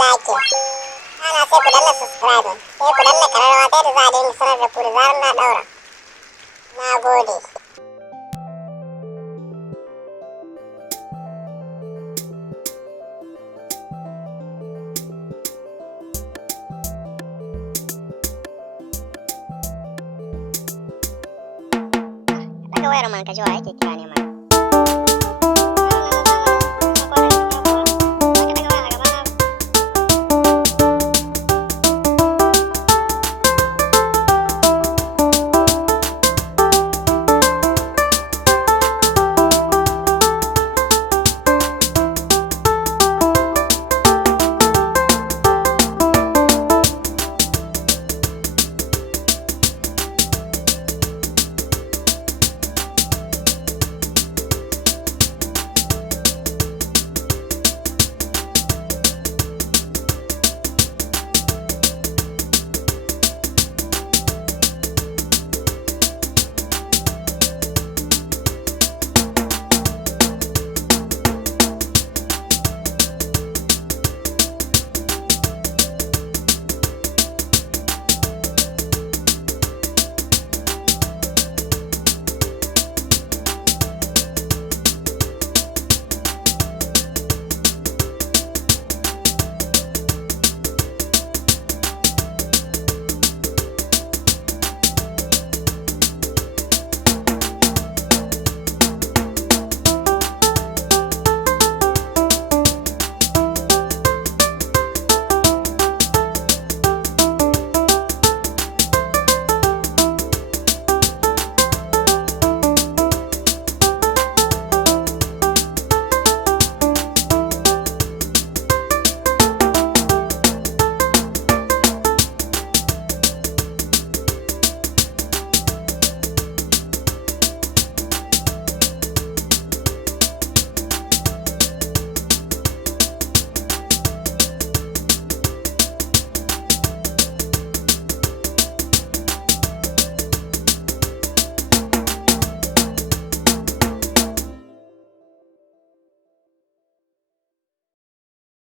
like. Kana sai ku danna subscribe. Sai ku danna ƙararrawa ta yadda za a dinga sanar da ku da zarar na ɗaura. Na gode. Daga wayar man ka ji wa yake kira ne man.